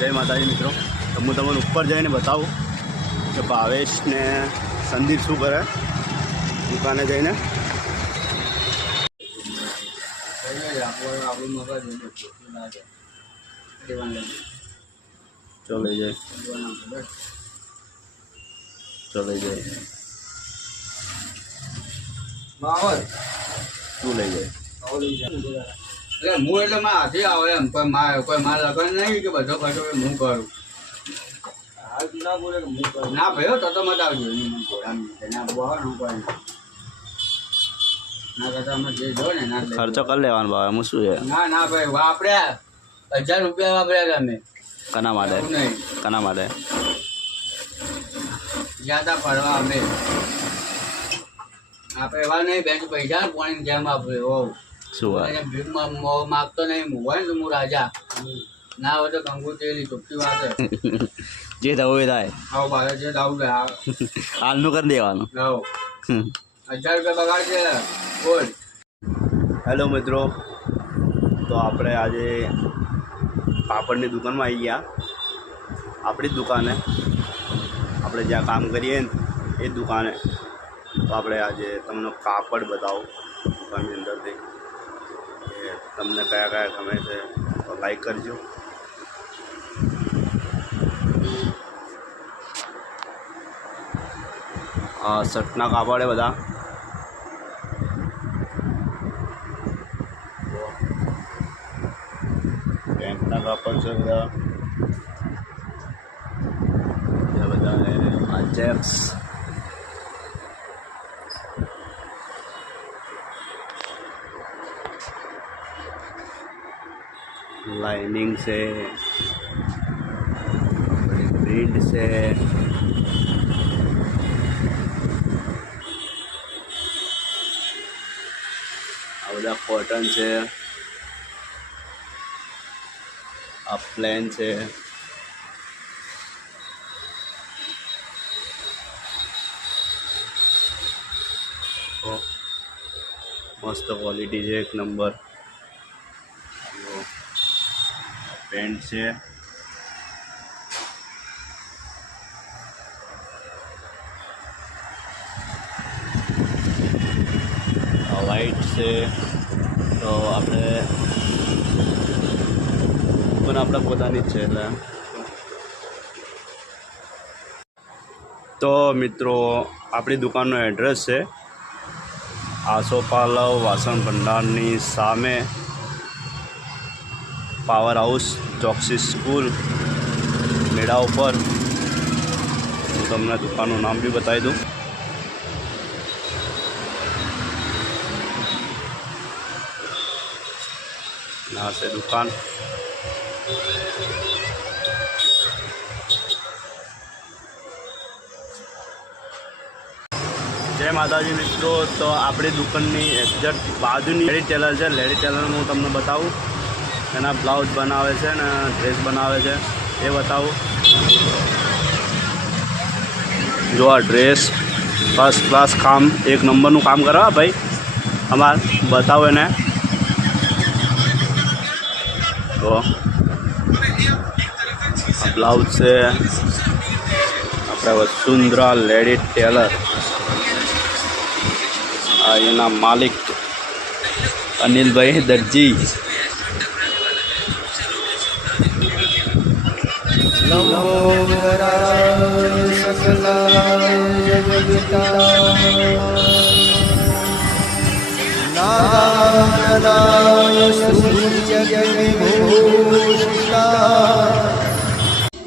જય માતાજી મિત્રો. તો હું તમને ઉપર જઈને બતાવું કે ભાવેશ ને સંદીપ શું કરે? દુકાને જઈને. ચલો જાય. ચલો જાય. શું લઈ જાય. એટલે હું એટલે મારા હાથી આવે એમ. કોઈ મારે કોઈ માર લગન નહીં કે બધો ખર્ચો હું કરું. ના ભાઈઓ તો તો મત આવજો. ના હું કોઈ ના કરતા અમે જે જો ને ના ખર્ચો કરી લેવાનો ભાવ એમાં શું છે? ના ના ભાઈ વાપર્યા હજાર રૂપિયા વાપર્યા અમે. કના માટે? કના માટે? ગયા તા ફરવા અમે. આપણે એવા નહીં બેંક પૈસા પાણી જેમ આપણે હો શું એને ભીખમાં માગતો નહીં હું હોય ને હું રાજા. ના હોય તો કંકુતેલી ચોખ્ખી વાત જે થવું એ થાય. આવો મારે લે આ- હાલનું કરી દેવાનું. હજાર રૂપિયા બગાડ છે બોલ. હેલો મિત્રો. તો આપણે આજે પાપડની દુકાનમાં આવી ગયા. આપણી જ દુકાને. આપણે જ્યાં કામ કરીએ ને એ દુકાને. તો આપણે આજે તમને કાપડ બતાવો દુકાનની અંદરથી. તમને કયા કયા ગમે છે, તો લાઈક કરજો. આ શર્ટના કાપડ એ બધા. પેન્ટના કાપડ છે બધા. બધા આ ચેક્સ લાઇનિંગ છે પ્રિન્ટ છે આ બધા કોટન છે આ પ્લેન છે ઓ, મસ્ત ક્વોલિટી છે એક પેન્ટ છે. વ્હાઈટ છે. તો આપણે પણ આપણા પોતાની જ છે એટલે. તો મિત્રો, આપણી દુકાનનો એડ્રેસ છે. આસોપાલવ વાસણ ભંડારની સામે પાવર હાઉસ ચોકસી સ્કૂલ, મેળા ઉપર. હું તમને દુકાનનું નામ બી બતાવી દઉં. છે દુકાન. જય માતાજી મિત્રો, તો આપણી દુકાનની એક્ઝેક્ટ બાજુની લેડી ટેલર છે. લેડી ટેલર હું તમને બતાવું. એના બ્લાઉઝ બનાવે છે ને ડ્રેસ બનાવે છે, એ બતાવું. જો આ ડ્રેસ ફર્સ્ટ ક્લાસ કામ, એક નંબરનું કામ કરો ભાઈ. અમાર બતાવો એને. તો બ્લાઉઝ છે, આપણે વસુંધરા લેડી ટેલર. એના માલિક અનિલભાઈ દરજી.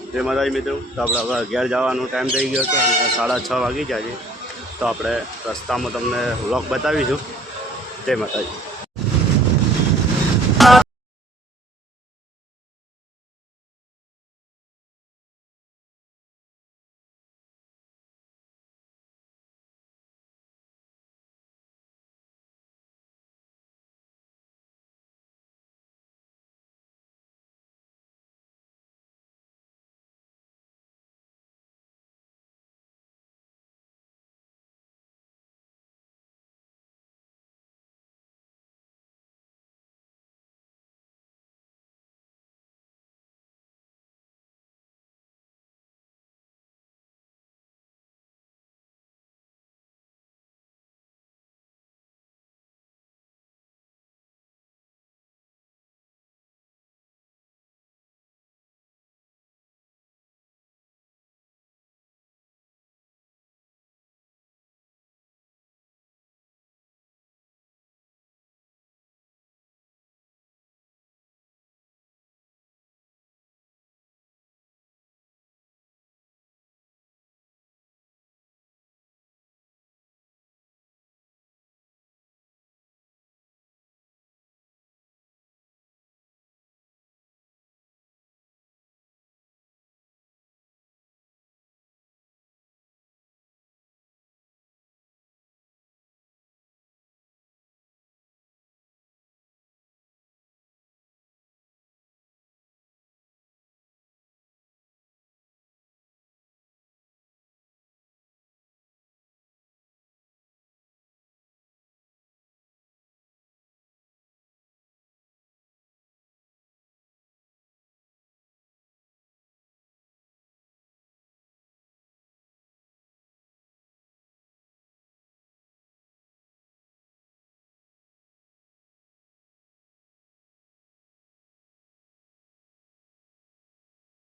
જય માતાજી મિત્રો તો આપણે હવે અગિયાર જવાનો ટાઈમ થઈ ગયો છે અને સાડા છ વાગી જાય તો આપણે રસ્તામાં તમને વ્લોગ બતાવીશું જય માતાજી